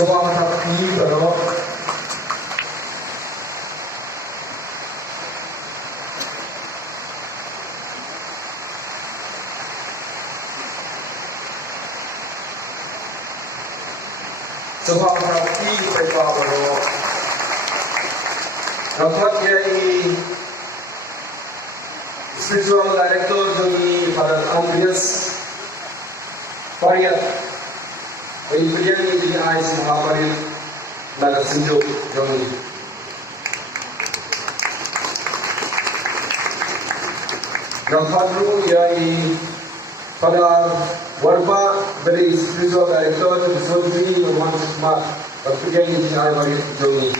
Semua masyarakat ini berdoa. Semua masyarakat ini berdoa. Rapat ini Spiritual Director dari Father Andreas Pariat. Kemudian ini Ais Muhammad Naga Sinjo Joni. Rampadu yang pada Warba dari Spiritual Director Sodri Roman Smart. Kemudian ini Ais Muhammad Joni.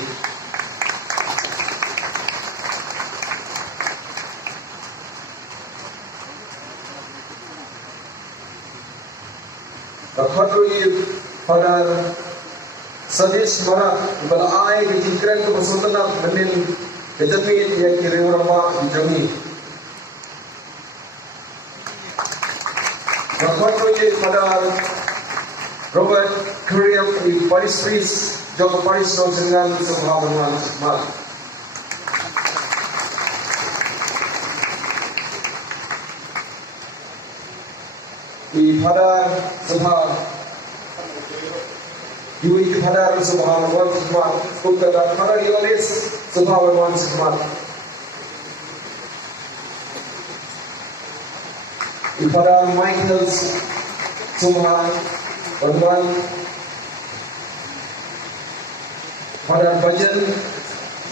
Rampadu pada Sadis Mara balai dijikran ke Sultanah Benin kejamit yang kiri ramah dijami. Rapat ini pada Robert Korea di Paris Pris Joko Paris dengan semua benar semua. Di pada semua Yui pada Subhanallah semua, kita pada Yolis Subhanallah semua. Pada Michael semua, Tuhan. Pada Bajan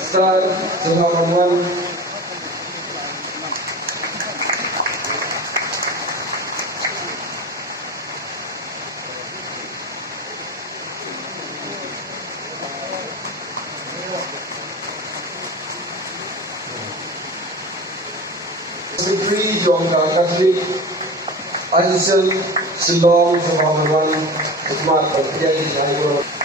Star Subhanallah. Secretary Jongka Catholic Ansel Silong Subhanallah Hikmat Pertian Jangkau